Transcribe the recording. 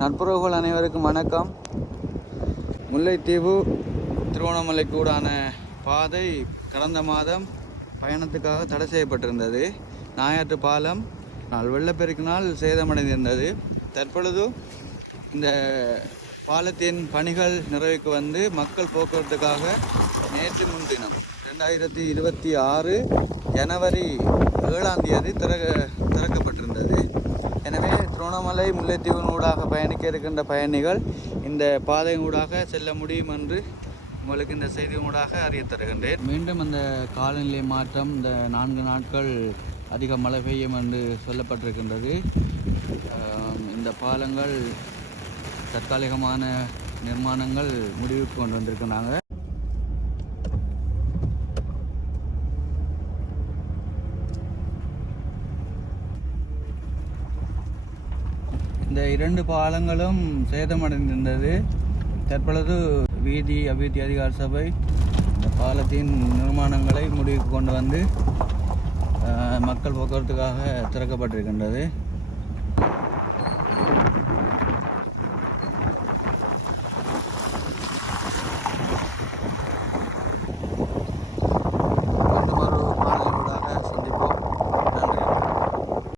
நட்புறவுகள் அனைவருக்கும் வணக்கம். முல்லைத்தீவு திருவண்ணாமலைக்கூடான பாதை கடந்த மாதம் பயணத்துக்காக தடை செய்யப்பட்டிருந்தது. நாயாற்று பாலம் வெள்ளப்பெருக்கினால் சேதமடைந்திருந்தது. தற்பொழுது இந்த பாலத்தின் பணிகள் நிறைவுக்கு வந்து மக்கள் போக்குவரத்துக்காக நேற்று முன்தினம் 2026 ஜனவரி 7 திறக்கப்பட்டிருந்தது. எனவே திருவண்ணாமலை முல்லைத்தீவினூடாக பயணிக்க இருக்கின்ற பயணிகள் இந்த பாதையூடாக செல்ல முடியும் என்று உங்களுக்கு இந்த செய்தியூடாக அறிய தருகின்றேன். மீண்டும் அந்த காலநிலை மாற்றம் இந்த 4 நாட்கள் அதிக மழை பெய்யும் என்று சொல்லப்பட்டிருக்கின்றது. இந்த பாலங்கள் தற்காலிகமான நிர்மாணங்கள் முடிவுக்கு கொண்டு வந்திருக்கிறாங்க. இந்த 2 பாலங்களும் சேதமடைந்திருந்தது. தற்பொழுது வீதி அபிவிருத்தி அதிகார சபை இந்த பாலத்தின் நிர்மாணங்களை முடிவுக்கு கொண்டு வந்து மக்கள் போக்குவரத்துக்காக திறக்கப்பட்டிருக்கின்றது.